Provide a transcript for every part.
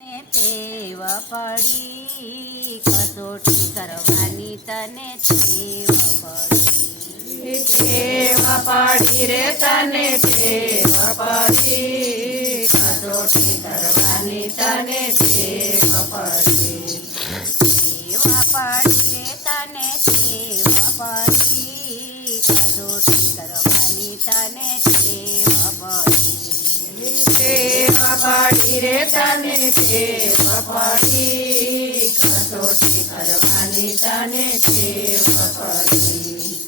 ટેવ પડી કસોટી કરવાની તને ટેવ પડી ટેવ પડી રે તને ટેવ પડી કસોટી કરવાની તને ટેવ પડી ટેવ પડી રે તને ટેવ પડી કસોટી કરવાની તને ટેવ પડી ટેવ પડી રે તને ટેવ પડી કસોટી કરવાની તને ટેવ પડી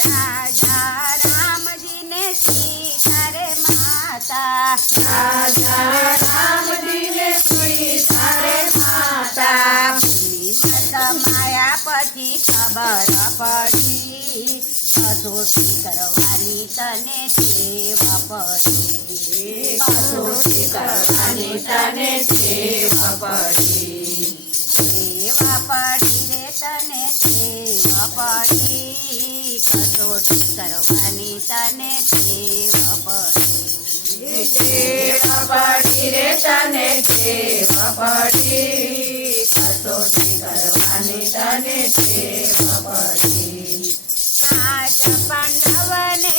રાજા રામજીને સીતા રે માતા રાજા રામજીને સીતા રે માતા ભૂમિમાં સમાયા પછી ખબર પડી કસોટી કરવાની તને ટેવ પડી કસોટી કરવાની તને ટેવ પડી ટેવ પડી રે તને ટેવ પડી કસોટી કરવાની તને ટેવ પડી ટેવ પડી રે તને ટેવ પડી કસોટી કરવાની તને ટેવ પડી પાંચ પાંડવને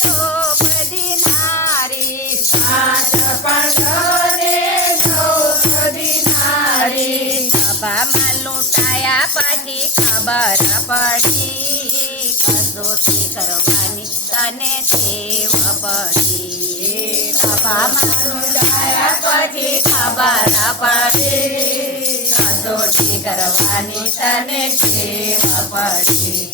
દ્રૌપદી નારી પાંચ પાંડવને દ્રૌપદી નારી સભામાં લૂંટાયા પછી ખબર પડી કસોટી કરવાની તને ટેવ પડી સભામાં લૂંટાયા પછી ખબર પડી કસોટી કરવાની તને ટેવ પડી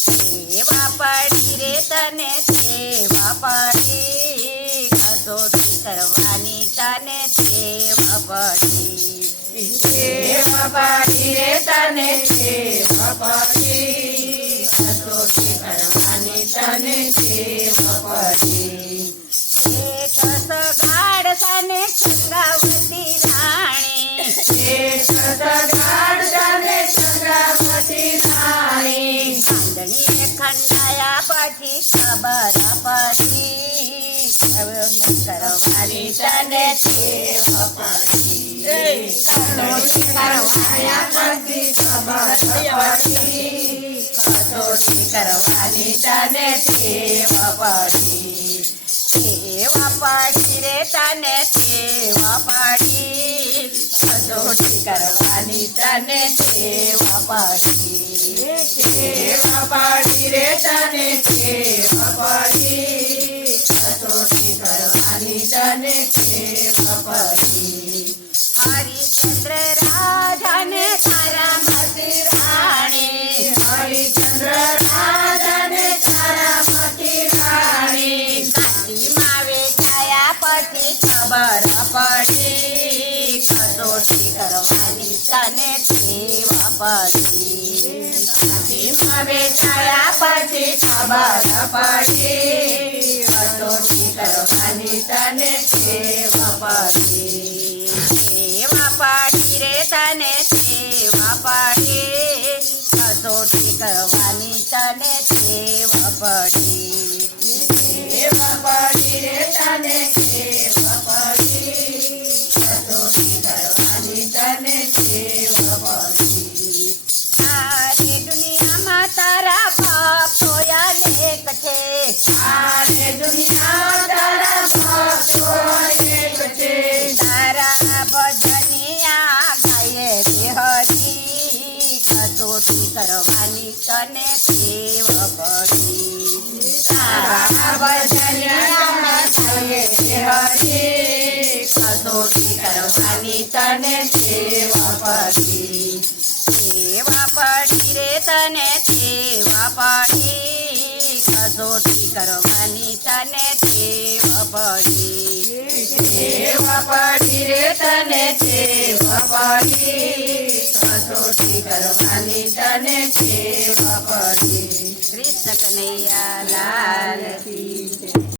ટેવ પડી રે તને ટેવ પડી કસોટી કરવાની તને ટેવ પડી ટેવ પડી રે તને ટેવ પડી કસોટી કરવાની તને ટેવ પડી એક સગાડ સને સંગાવતી રાણી એક સગાડ તને સંગાવતી રાણી ચાંદણીએ ખંડાયા પછી ખબર પડી કરવાની તને ટેવ પડી કસોટી કરવાયા પછી ખબર પડી કસોટી કરવાની તને ટેવ પડી ટેવ પડી રે તને ટેવ પડી કસોટી કરવાની તને ટેવ પડી ટેવ પડી રે તને ટેવ પડી કસોટી કરવાની તને ટેવ પડી હરિચંદ્ર રાજાને તારામતી રાણી હરિચંદ્ર રાજાને તારામતી રાણી કાશીમાં વેચાયા પછી ખબર પડી કસોટી કરવાની તને ટેવ પડી કાશીમાં વેચાયા પછી ખબર પડી કસોટી કરવાની તને ટેવ પડી ટેવ પડી રે તને ટેવ પડી કસોટી કરવાની તને ટેવ પડી ટેવ પડી રે તને ટેવ પડી કસોટી કરવાની તને ટેવ પડી સારી દુનિયામાં તારા ભક્તો અનેક છે આને દુનિયા તારા ભક્તો એક છે તારા ભજનિયા ગાયે રે હરી કસોટી કરવાની તને ટેવ પડી તારા ભજનિયા ગાયે રે હરી કસોટી કરવાની તને ટેવ પડી ટેવ પડી રે તને ટેવ પડી કસોટી કરવાની તને ટેવ પડી ટેવ પડી રે તને ટેવ પડી કસોટી કરવાની તને ટેવ પડી કૃષ્ણ કનૈયા લાલ કી જય.